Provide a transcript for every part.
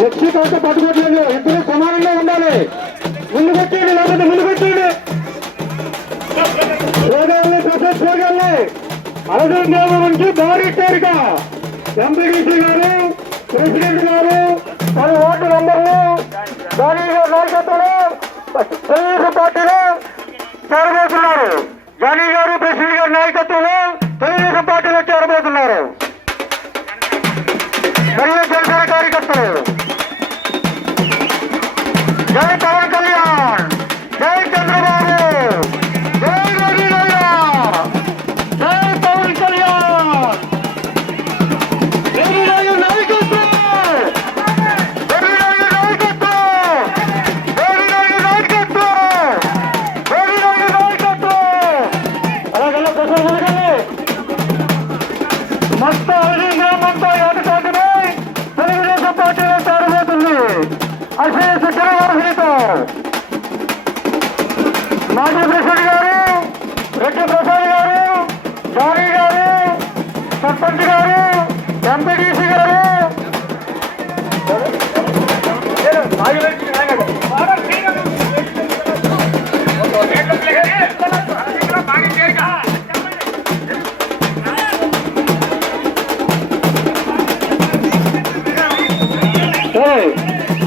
ఆ కుర్చీ పట్టుకోవట్లేదు ఇద్దరు సమానంగా ఉండాలి. ముందు పెట్టండి లేకపోతే ముందు పెట్టండి. చూడాలి ప్రసాద్ చూడాలి అరవై గ్రామం నుంచి భారీ పేరుగా ఎంపీడీసీ గారు ప్రెసిడెంట్ గారు మన ఓటు నంబర్లు దాని గారి నాయకత్వంలో తెలుగుదేశం పార్టీలో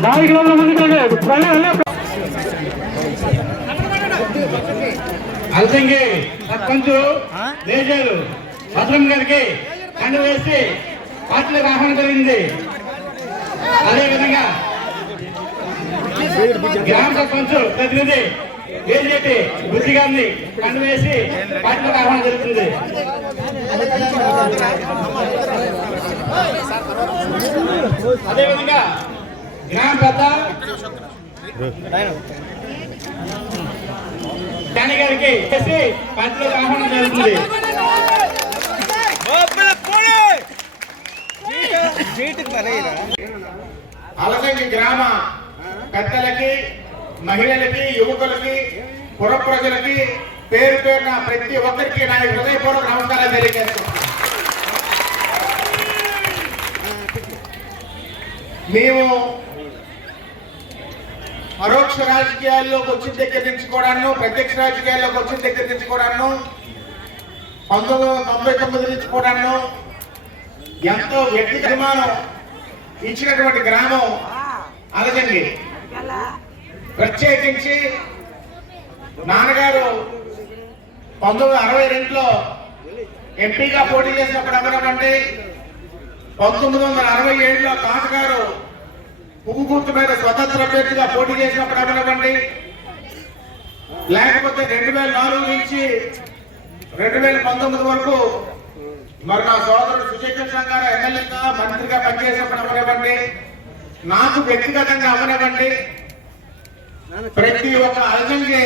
నాయకుల ముందుకండి అల్సంగి సర్పంచ్ దేశాలు భద్రం గారికి కండు వేసి పార్టీలకు ఆహ్వానం జరిగింది. అదేవిధంగా గ్రామ సర్పంచ్ ప్రతినిధి వేసిరెడ్డి బుద్ధి గారిని కండు వేసి పార్టీలకు ఆహ్వానం జరుగుతుంది. అదేవిధంగా గ్రామ పెద్ద జానీ గారికి చేసి పార్టీలకు ఆహ్వానం జరుగుతుంది. అలసంగి గ్రామ పెద్దలకి మహిళలకి యువకులకి పుర ప్రజలకి పేరు పేరున ప్రతి ఒక్కరికి నా హృదయపూర్వక నమస్కారాలు తెలియజేస్తున్నాను మేము పరోక్ష రాజకీయాల్లోకి వచ్చిన దగ్గర నుంచి కూడాను ప్రత్యక్ష రాజకీయాల్లోకి వచ్చిన దగ్గర నుంచి కూడాను పంతొమ్మిది వందల తొంభై తొమ్మిది నుంచి కూడాను ఎంతో వ్యక్తిగత అభిమానం ఇచ్చినటువంటి గ్రామం అలజంగి. ప్రత్యేకించి నాన్నగారు పంతొమ్మిది అరవై రెండులో ఎంపీగా పోటీ చేసినప్పుడు ఎవరమండి పంతొమ్మిది వందల అరవై ఏడులో తాతగారు పువ్వుగుర్తు మీద స్వతంత్ర అభ్యర్థిగా పోటీ చేసినప్పుడు అమరమండి లేకపోతే రెండు వేల నాలుగు నుంచి రెండు వేల పంతొమ్మిది వరకు మరి నా సోదరుడు సుశేఖర్ గారు ఎమ్మెల్యేగా మంత్రిగా పనిచేసినప్పుడు అమరవండి నాకు వ్యక్తిగతంగా అమరవండి ప్రతి ఒక్క అలజంగి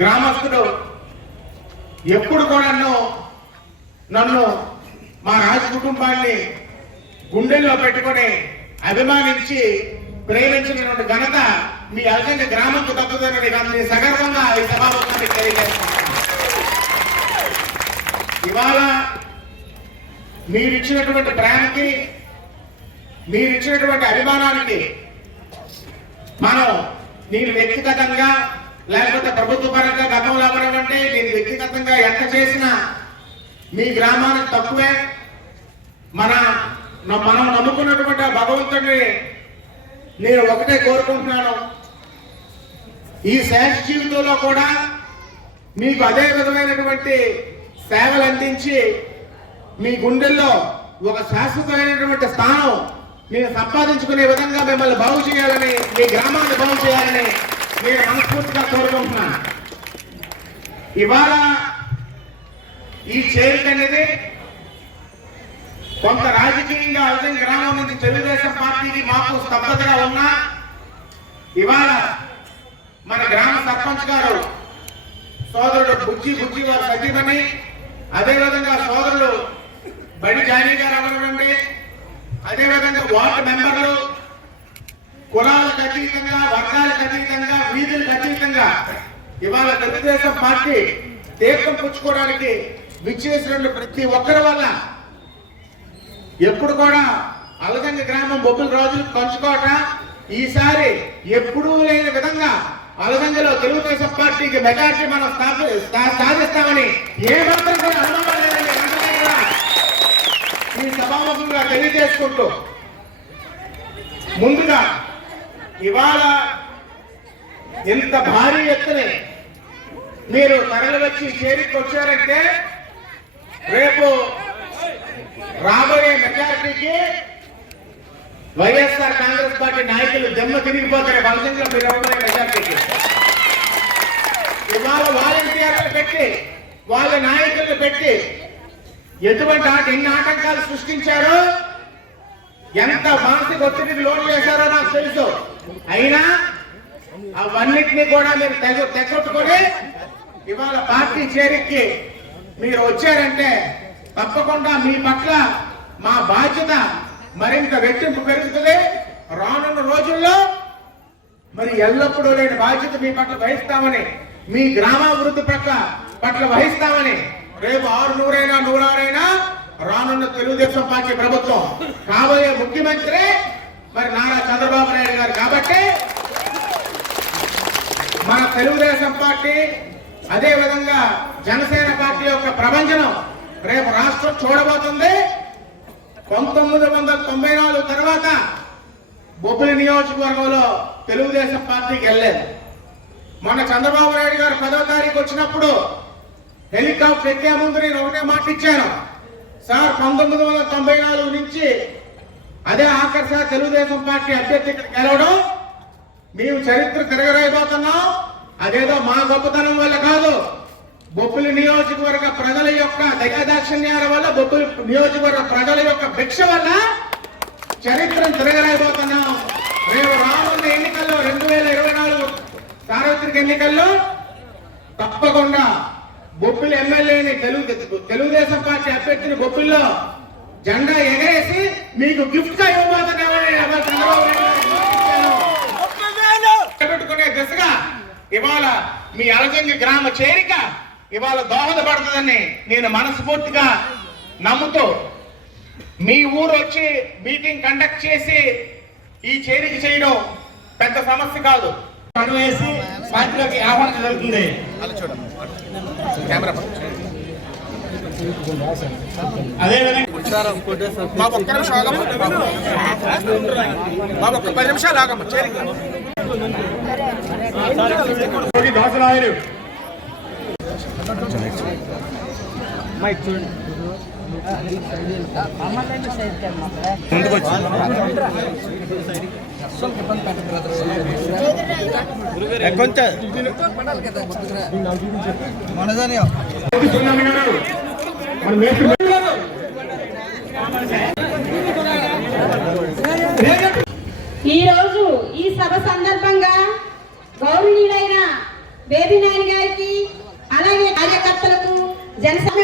గ్రామస్తుడు ఎప్పుడు కూడా నన్ను మా రాజ కుటుంబాన్ని గుండెల్లో పెట్టుకొని అభిమానించి ప్రేమించినటువంటి ఘనత మీ అలజంగ గ్రామంకు దక్కుతుందని కానీ సగర్వంగా ఈ సభాముఖాన్ని తెలియజేస్తున్నాను. ఇవాళ మీరిచ్చినటువంటి ప్రేమకి మీరిచ్చినటువంటి అభిమానానికి మనం నేను వ్యక్తిగతంగా లేకపోతే ప్రభుత్వ పరంగా గతంలో అవ్వడమంటే నేను వ్యక్తిగతంగా ఎంత చేసినా మీ గ్రామానికి తక్కువే. మన మనం నమ్ముకున్నటువంటి భగవంతుడిని నేను ఒకటే కోరుకుంటున్నాను. ఈ శేష జీవితంలో కూడా మీకు అదే విధమైనటువంటి సేవలు అందించి మీ గుండెల్లో ఒక శాశ్వతమైనటువంటి స్థానం మీరు సంపాదించుకునే విధంగా మిమ్మల్ని బాగు చేయాలని మీ గ్రామాన్ని బాగు చేయాలని నేను మనస్ఫూర్తిగా కోరుకుంటున్నాను. ఇవాళ ఈ చేరిక అనేది కొంత రాజకీయంగా అర్థం గ్రామం నుంచి తెలుగుదేశం పార్టీకి మాకు స్తబ్దతగా ఉన్నా ఇవాళ మన గ్రామ సర్పంచ్ గారు సోదరుడు బుజ్జి బుజ్జి గారు సతీమణి అదేవిధంగా సోదరుడు బడి జానీ గారు వార్డు మెంబర్లు కులాలకు అతీతంగా వర్గాలకు అతీతంగా వీధులకు అతీతంగా ఇవాళ తెలుగుదేశం పార్టీ తీర్థం పుచ్చుకోవడానికి విచ్చేసిన ప్రతి ఒక్కరి వల్ల ఎప్పుడు కూడా అలగంగ గ్రామం బొబ్బుల రాజులు పంచుకోవట ఈసారి ఎప్పుడూ లేని విధంగా అలగంగలో తెలుగుదేశం పార్టీకి మెజార్టీ మనం స్థాపి సాధిస్తామని ఏ మాత్రం కూడా అనుమానం లేదని ఈ సభాముఖంగా తెలియజేసుకుంటూ ముందుగా ఇవాళ ఇంత భారీ ఎత్తున మీరు తరలి వచ్చి చేరికొచ్చారంటే రేపు రాబోయే మెజారిటీకి వైఎస్ఆర్ కాంగ్రెస్ పార్టీ నాయకులు దెమ్మ తిరిగిపోతారు. బలసంగా మీరు రాబోయే మెజారిటీకి. ఇవాళ వాలంటీర్లు పెట్టి వాళ్ళ నాయకులను పెట్టి ఎటువంటి ఆట ఎన్ని ఆటంకాలు సృష్టించారో ఎంత మానసిక ఒత్తిడికి లోన్ చేశారో నాకు తెలుసు. అయినా అవన్నిటినీ కూడా మీరు తెగ తెగొట్టుకొని ఇవాళ పార్టీ చేరికి మీరు వచ్చారంటే తప్పకుండా మీ పట్ల మా బాధ్యత మరింత వెట్టింపు పెరుగుతుంది. రానున్న రోజుల్లో మరి ఎల్లప్పుడూ లేని బాధ్యత మీ పట్ల వహిస్తామని మీ గ్రామాభివృద్ధి పట్ల పట్ల వహిస్తామని రేపు ఆరు నూరైనా నూరారైనా రానున్న తెలుగుదేశం పార్టీ ప్రభుత్వం కాబోయే ముఖ్యమంత్రి మరి నారా చంద్రబాబు నాయుడు గారు కాబట్టి మన తెలుగుదేశం పార్టీ అదే విధంగా జనసేన పార్టీ యొక్క ప్రభంజనం రేపు రాష్ట్రం చూడబోతుంది. పంతొమ్మిది వందల తొంభై నాలుగు తర్వాత బొబ్బిలి నియోజకవర్గంలో తెలుగుదేశం పార్టీకి వెళ్ళలేదు. మొన్న చంద్రబాబు నాయుడు గారు పదో తారీఖు వచ్చినప్పుడు హెలికాప్టర్ ఎక్కే ముందు నేను ఒకటే మాట ఇచ్చాను. సార్ పంతొమ్మిది వందల తొంభై నాలుగు నుంచి అదే ఆకర్ష తెలుగుదేశం పార్టీ అభ్యర్థి ఇక్కడ గెలవడం మేము చరిత్ర తిరగరాయిపోతున్నాం అదేదో మా గొప్పతనం వల్ల కాదు. బొబ్బిలి నియోజకవర్గ ప్రజల యొక్క దయాదాక్షిణ్యాల వల్ల బొబ్బిలి నియోజకవర్గ ప్రజల యొక్క భిక్ష వల్ల చరిత్రను తిరగరాయిపోతున్నాం రేపు రానున్న ఎన్నికల్లో రెండు వేల ఇరవై నాలుగు సార్వత్రిక ఎన్నికల్లో తప్పకుండా బొబ్బిలి ఎమ్మెల్యేని తెలుగు తెలుగుదేశం పార్టీ అభ్యర్థిని బొబ్బిల్లో జెండా ఎగరేసి మీకు గిఫ్ట్గా ఇవ్వబోతున్నామని ఎవరు? పెట్టుకునే దిశగా ఇవాళ మీ అలజంగి గ్రామ చేరిక ఇవాళ దోహదపడుతుందని నేను మనస్ఫూర్తిగా నమ్ముతూ మీ ఊరు వచ్చి మీటింగ్ కండక్ట్ చేసి ఈ చేరిక చేయడం పెద్ద సమస్య కాదు. వేసి పార్టీలోకి ఆహ్వానం జరుగుతుంది. అదేవిధంగా బాబు ఒక్క నిమిషం ఆగమ్మ. బాబు ఒక్క పది నిమిషాలు ఆగమ్మ. చేరిక దాసరాయలు సున్నామి గారు మన మేస్త్రి ఈ రోజు ఈ సభ సందర్భంగా గౌరవనీయులైన బేబీ నాయన్ గారికి అలాగే కార్యకర్తలకు జనసేన